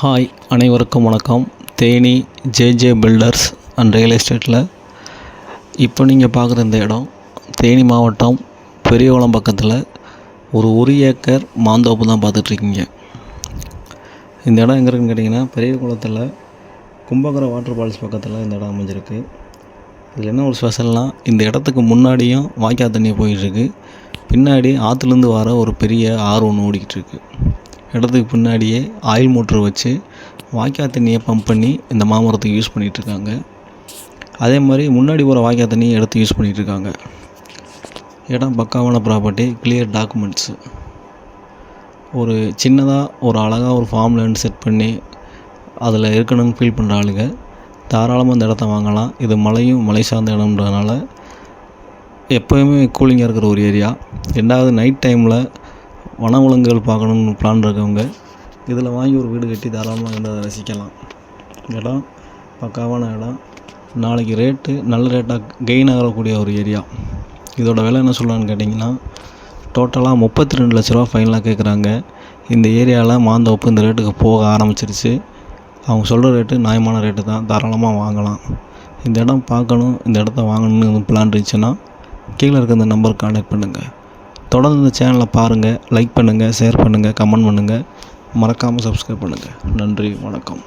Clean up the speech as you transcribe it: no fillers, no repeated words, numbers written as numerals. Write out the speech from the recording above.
Hi, அனைவருக்கும் வணக்கம். Theni JJ filters and real எஸ்டேட்டில் இப்போ நீங்கள் பார்க்குற இந்த இடம் தேனி மாவட்டம் பெரியகுளம் பக்கத்தில் ஒரு ஏக்கர் மாந்தோப்பு தான் பார்த்துட்ருக்கீங்க. இந்த இடம் எங்கே இருக்குன்னு கேட்டிங்கன்னா, பெரியகுளத்தில் கும்பகர வாட்டர் ஃபால்ஸ் பக்கத்தில் இந்த இடம் அமைஞ்சிருக்கு. இதில் என்ன ஒரு ஸ்பெஷல்னால், இந்த இடத்துக்கு முன்னாடியும் வாய்க்கால் தண்ணி போயிட்டுருக்கு, பின்னாடி ஆற்றுலேருந்து வர ஒரு பெரிய ஆறு ஒன்று ஓடிக்கிட்டுருக்கு. இடத்துக்கு பின்னாடியே ஆயில் மோட்ரு வச்சு வாய்க்கால் தண்ணியை பம்ப் பண்ணி இந்த மாமரத்துக்கு யூஸ் பண்ணிகிட்ருக்காங்க. அதே மாதிரி முன்னாடி போகிற வாய்க்கால் தண்ணியை எடுத்து யூஸ் பண்ணிகிட்ருக்காங்க. இடம் பக்காவான ப்ராப்பர்ட்டி, கிளியர் டாக்குமெண்ட்ஸு. ஒரு சின்னதாக ஒரு அழகாக ஒரு ஃபார்ம் லேண்ட் செட் பண்ணி அதில் இருக்கணும்னு ஃபீல் பண்ணுற ஆளுங்க தாராளமாக இந்த இடத்த வாங்கலாம். இது மலை சார்ந்த இடம்ன்றதுனால எப்போயுமே கூலிங்காக இருக்கிற ஒரு ஏரியா. ரெண்டாவது, நைட் டைமில் வனவிலங்குகள் பார்க்கணுன்னு பிளான் இருக்கவங்க இதில் வாங்கி ஒரு வீடு கட்டி தாராளமாக இருந்து அதை ரசிக்கலாம். இடம் பக்காவான இடம். நாளைக்கு நல்ல ரேட்டாக கெயின் ஆகக்கூடிய ஒரு ஏரியா. இதோட விலை என்ன சொல்லலான்னு கேட்டிங்கன்னா, டோட்டலாக 32 லட்ச ரூபா ஃபைனலாக கேட்குறாங்க. இந்த ஏரியாவில் மாந்தோப்பு இந்த ரேட்டுக்கு போக ஆரம்பிச்சிருச்சு. அவங்க சொல்கிற ரேட்டு நியாயமான ரேட்டு தான், தாராளமாக வாங்கலாம். இந்த இடம் பார்க்கணும், இந்த இடத்த வாங்கணும்னு பிளான் இருந்துச்சுன்னா கீழே இருக்க இந்த நம்பருக்கு கான்டாக்ட் பண்ணுங்கள். தொடர்ந்து இந்த சேனலை பாருங்கள், லைக் பண்ணுங்கள், ஷேர் பண்ணுங்கள், கமெண்ட் பண்ணுங்கள், மறக்காமல் சப்ஸ்கிரைப் பண்ணுங்கள். நன்றி, வணக்கம்.